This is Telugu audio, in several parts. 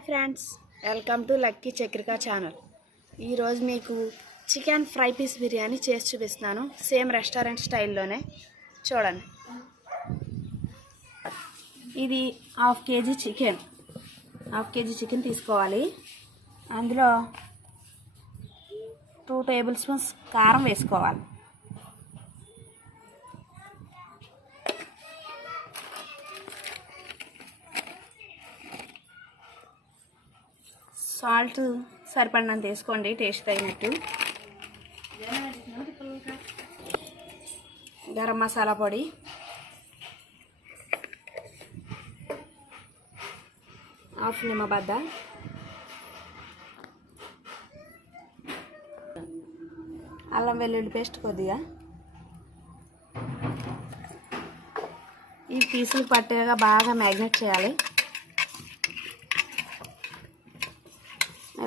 Hi friends welcome to lucky Chakrika channel. ఈరోజు మీకు చికెన్ ఫ్రై పీస్ బిర్యానీ చేసి చూపిస్తున్నాను సేమ్ రెస్టారెంట్ స్టైల్లోనే. చూడండి. ఇది half KG chicken. Half KG chicken తీసుకోవాలి. అందులో టూ టేబుల్ స్పూన్స్ కారం వేసుకోవాలి. సాల్ట్ సరిపడినంత వేసుకోండి టేస్ట్ అయినట్టు గరం మసాలా పొడి. హాఫ్ నిమ్మబద్ద అల్లం వెల్లుల్లి పేస్ట్ కొద్దిగా. ఈ పీసులు పట్టేగా బాగా మ్యాగ్నెట్ చేయాలి.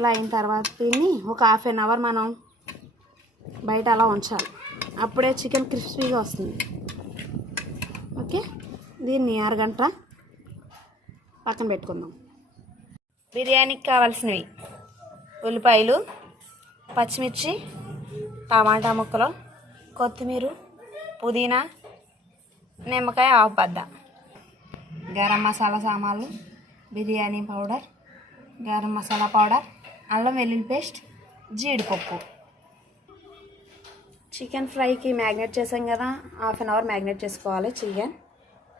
ఇలా అయిన తర్వాత దీన్ని ఒక హాఫ్ అన్ అవర్ మనం బయట అలా ఉంచాలి. అప్పుడే చికెన్ క్రిస్పీగా వస్తుంది. ఓకే? దీన్ని అరగంట పక్కన పెట్టుకుందాం. బిర్యానీకి కావాల్సినవి ఉల్లిపాయలు పచ్చిమిర్చి టమాటా ముక్కలు కొత్తిమీర పుదీనా నిమ్మకాయ ఆవు బద్ద గరం మసాలా సామాన్లు బిర్యానీ పౌడర్ గరం మసాలా పౌడర్ అల్లం వెల్లుల్లి పేస్ట్ జీడిపప్పు. చికెన్ ఫ్రైకి మ్యాగ్నేట్ చేసాం కదా హాఫ్ అన్ అవర్ మ్యాగ్నేట్ చేసుకోవాలి చికెన్.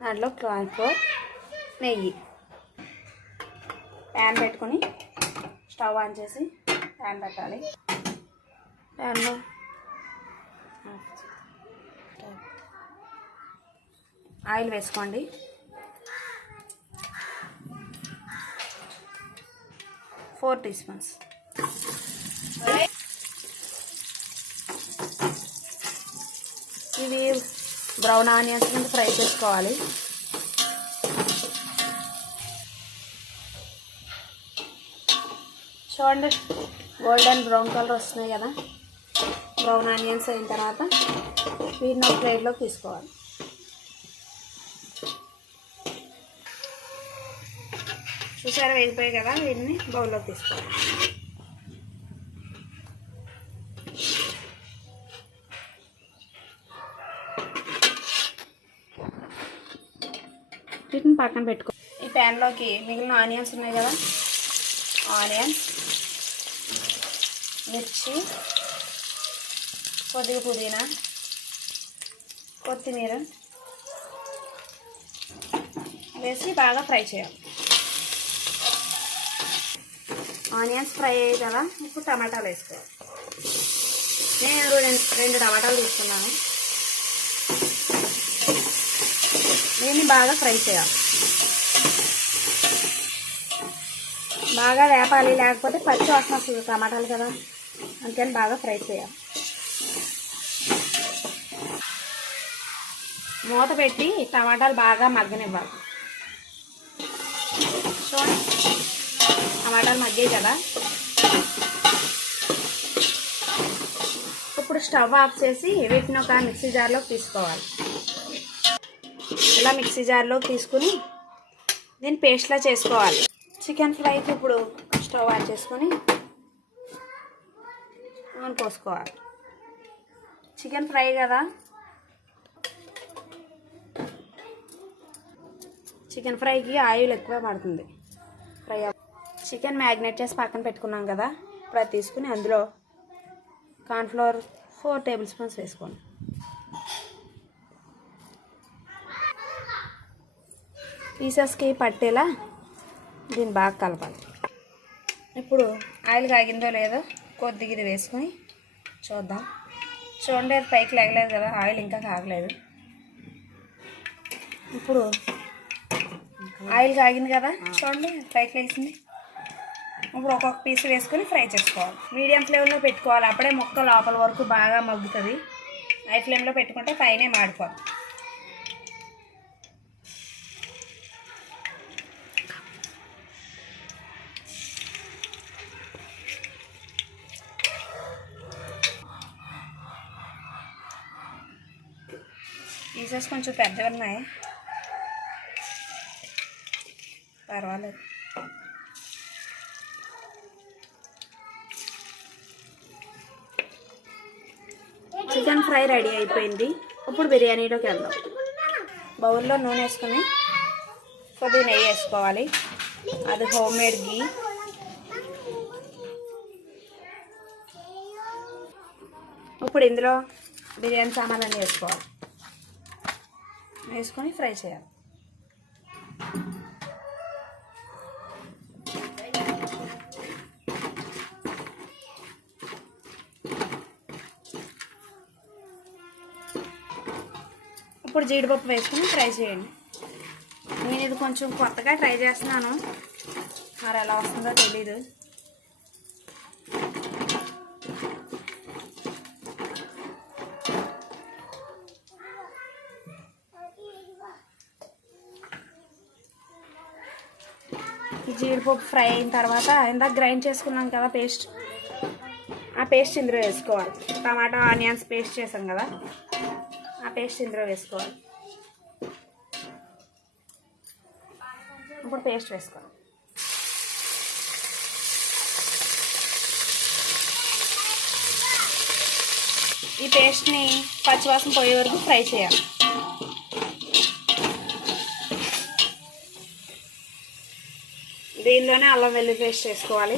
దాంట్లో కార్న్ఫ్లోర్ నెయ్యి. ప్యాన్ పెట్టుకొని స్టవ్ ఆన్ చేసి ప్యాన్ పెట్టాలి. ప్యాన్లో ఆయిల్ వేసుకోండి. Four teaspoons. ఇవి బ్రౌన్ ఆనియన్స్ మీద ఫ్రై చేసుకోవాలి. చూడండి గోల్డెన్ బ్రౌన్ కలర్ వస్తున్నాయి కదా. బ్రౌన్ ఆనియన్స్ అయిన తర్వాత వీటిని ఒక ప్లేట్లోకి తీసుకోవాలి. చూసారా వేగిపోయాయి కదా వీటిని బౌల్లోకి తీసుకోవాలి. వీటిని పక్కన పెట్టుకో. ఈ ప్యాన్లోకి మిగిలిన ఆనియన్స్ ఉన్నాయి కదా ఆనియన్స్ మిర్చి కొద్దిగా పుదీనా కొత్తిమీర వేసి బాగా ఫ్రై చేయాలి. ఆనియన్స్ ఫ్రై అయ్యాయి కదా ఇప్పుడు టమాటాలు వేసుకోవాలి. నేను రెండు రెండు టమాటాలు తీసుకున్నాను. దీన్ని బాగా ఫ్రై చేయాలి. బాగా వేపాలి లేకపోతే పచ్చి వాసన వస్తుంది టమాటాలు కదా అందుకని బాగా ఫ్రై చేయాలి. మూత పెట్టి టమాటాలు బాగా మగ్గనివ్వాలి. చూడండి. టమాటాలు మగ్గాయి కదా. ఇప్పుడు స్టవ్ ఆఫ్ చేసి వీటిని ఒక మిక్సీ జార్లోకి తీసుకోవాలి. ఇలా మిక్సీ జార్లోకి తీసుకుని దీన్ని పేస్ట్లా చేసుకోవాలి. చికెన్ ఫ్రైకి ఇప్పుడు స్టవ్ ఆన్ చేసుకొని నూనె పోసుకోవాలి. చికెన్ ఫ్రై కదా. చికెన్ ఫ్రైకి ఆయిల్ ఎక్కువ పడుతుంది. ఫ్రై చికెన్ మ్యాగ్నేట్ చేసి పక్కన పెట్టుకున్నాం కదా ఇప్పుడు అది తీసుకుని అందులో కార్న్ఫ్లవర్ ఫోర్ టేబుల్ స్పూన్స్ వేసుకోండి. పీసెస్కి పట్టేలా దీన్ని బాగా కలపాలి. ఇప్పుడు ఆయిల్ కాగిందో లేదో కొద్దిగా ఇది వేసుకొని చూద్దాం. చూడండి అది పైకి లేగలేదు కదా ఆయిల్ ఇంకా కాగలేదు. ఇప్పుడు ఆయిల్ కాగింది కదా చూడండి పైకి లేచింది. ఇప్పుడు ఒక్కొక్క పీస్ వేసుకొని ఫ్రై చేసుకోవాలి. మీడియం ఫ్లేమ్లో పెట్టుకోవాలి. అప్పుడే మొక్క లోపల వరకు బాగా మగ్గుతుంది. హై ఫ్లేమ్లో పెట్టుకుంటే పైనే మాడిపోదు పీసెస్ కొంచెం పెద్దవి ఉన్నాయి పర్వాలేదు. చికెన్ ఫ్రై రెడీ అయిపోయింది. ఇప్పుడు బిర్యానీలోకి వెళ్దాం. బౌల్లో నూనె వేసుకుని కొద్దిగా నెయ్యి వేసుకోవాలి. అది హోమ్ మేడ్ గీ ఇప్పుడు ఇందులో బిర్యానీ సామాన్లన్నీ వేసుకోవాలి. వేసుకొని ఫ్రై చేయాలి. ఇప్పుడు జీడిపప్పు వేసుకుని ఫ్రై చేయండి. నేను ఇది కొంచెం కొత్తగా ట్రై చేస్తున్నాను. మరి ఎలా వస్తుందో తెలీదు. ఈ జీడిపప్పు ఫ్రై అయిన తర్వాత ఇందాక గ్రైండ్ చేసుకున్నాం కదా పేస్ట్. ఆ పేస్ట్ ఇందులో వేసుకోవాలి. టమాటా ఆనియన్స్ పేస్ట్ చేసాం కదా. పేస్ట్ ఇందులో వేసుకోవాలి. ఇప్పుడు పేస్ట్ వేసుకోవాలి. ఈ పేస్ట్ని పచ్చివాసన పోయే వరకు ఫ్రై చేయాలి. దీనిలోనే అల్లం వెల్లుల్లి పేస్ట్ వేసుకోవాలి.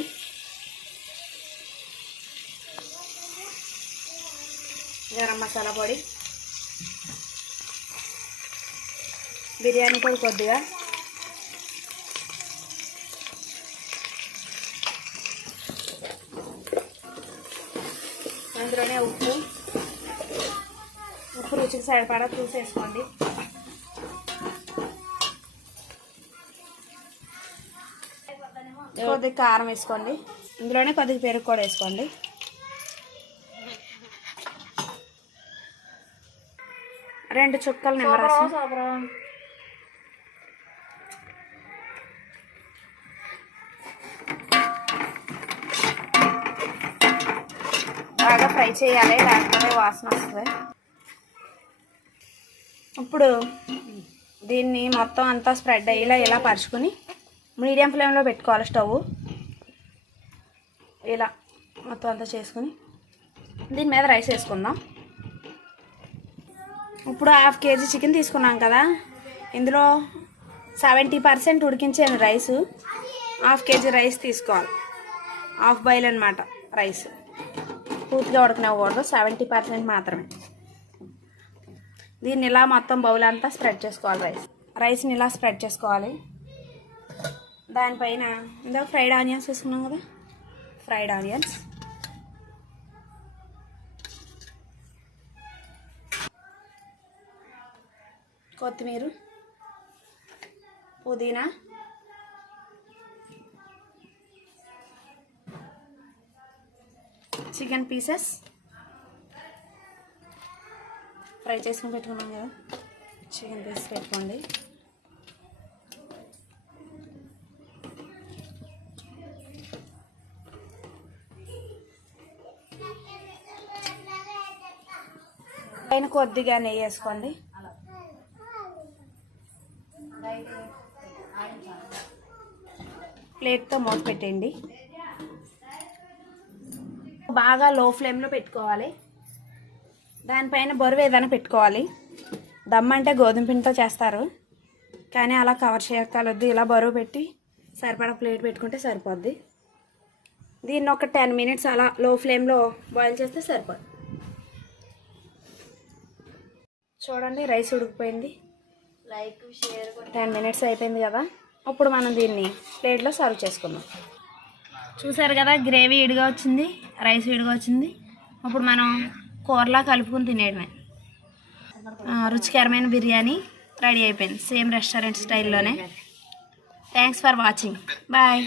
గరం మసాలా పొడి. బిర్యానీ పొడి కొద్దిగా. అందులోనే ఉప్పు. ఉప్పు రుచికి సరిపడా చూసేసుకోండి కొద్దిగా కారం వేసుకోండి. ఇందులోనే కొద్దిగా పెరుగు కూడా వేసుకోండి. రెండు చుక్కలు నిమ్మరసం. చేయాలి లేకపోతే వాసన వస్తుంది. ఇప్పుడు దీన్ని మొత్తం అంతా స్ప్రెడ్ అయ్యేలా ఇలా పరుచుకుని మీడియం ఫ్లేమ్లో పెట్టుకోవాలి స్టవ్. ఇలా మొత్తం అంతా చేసుకుని దీని మీద రైస్ వేసుకుందాం. ఇప్పుడు హాఫ్ కేజీ చికెన్ తీసుకున్నాం కదా ఇందులో సెవెంటీ పర్సెంట్ ఉడికించాను రైస్. హాఫ్ కేజీ రైస్ తీసుకోవాలి. హాఫ్ బాయిల్ అనమాట రైస్. పూర్తిగా ఉడకనివ్వకూడదు సెవెంటీ పర్సెంట్ మాత్రమే. దీన్ని ఇలా మొత్తం బౌల్ అంతా స్ప్రెడ్ చేసుకోవాలి రైస్ రైస్ని ఇలా స్ప్రెడ్ చేసుకోవాలి. దానిపైన ఇందాక ఫ్రైడ్ ఆనియన్స్ వేసుకున్నాం కదా? ఫ్రైడ్ ఆనియన్స్ కొత్తిమీర పుదీనా చికెన్ పీసెస్. ఫ్రై చేసుకుని పెట్టుకున్నాం కదా. చికెన్ పీసెస్ పెట్టుకోండి. పైన కొద్దిగా నెయ్యి వేసుకోండి. ప్లేట్తో మూత పెట్టండి బాగా లో ఫ్లేమ్లో పెట్టుకోవాలి. దానిపైన బరువు ఏదైనా పెట్టుకోవాలి. దమ్ అంటే గోధుమ పిండితో చేస్తారు. కానీ అలా కవర్ చేయక్కర్లేదు. ఇలా బరువు పెట్టి సరిపడా ప్లేట్ పెట్టుకుంటే సరిపోద్ది. దీన్ని ఒక టెన్ మినిట్స్ అలా లో ఫ్లేమ్లో బాయిల్ చేస్తే సరిపోద్ది. చూడండి రైస్ ఉడికిపోయింది. లైక్ షేర్ టెన్ మినిట్స్ అయిపోయింది కదా. ఇప్పుడు మనం దీన్ని ప్లేట్లో సర్వ్ చేసుకుందాం. చూసారు కదా గ్రేవీ ఇడిగా వచ్చింది రైస్ ఇడిగా వచ్చింది. ఇప్పుడు మనం కూరలా కలుపుకుని తినేయడమే. రుచికరమైన బిర్యానీ రెడీ అయిపోయింది same restaurant స్టైల్లోనే. Thanks for watching bye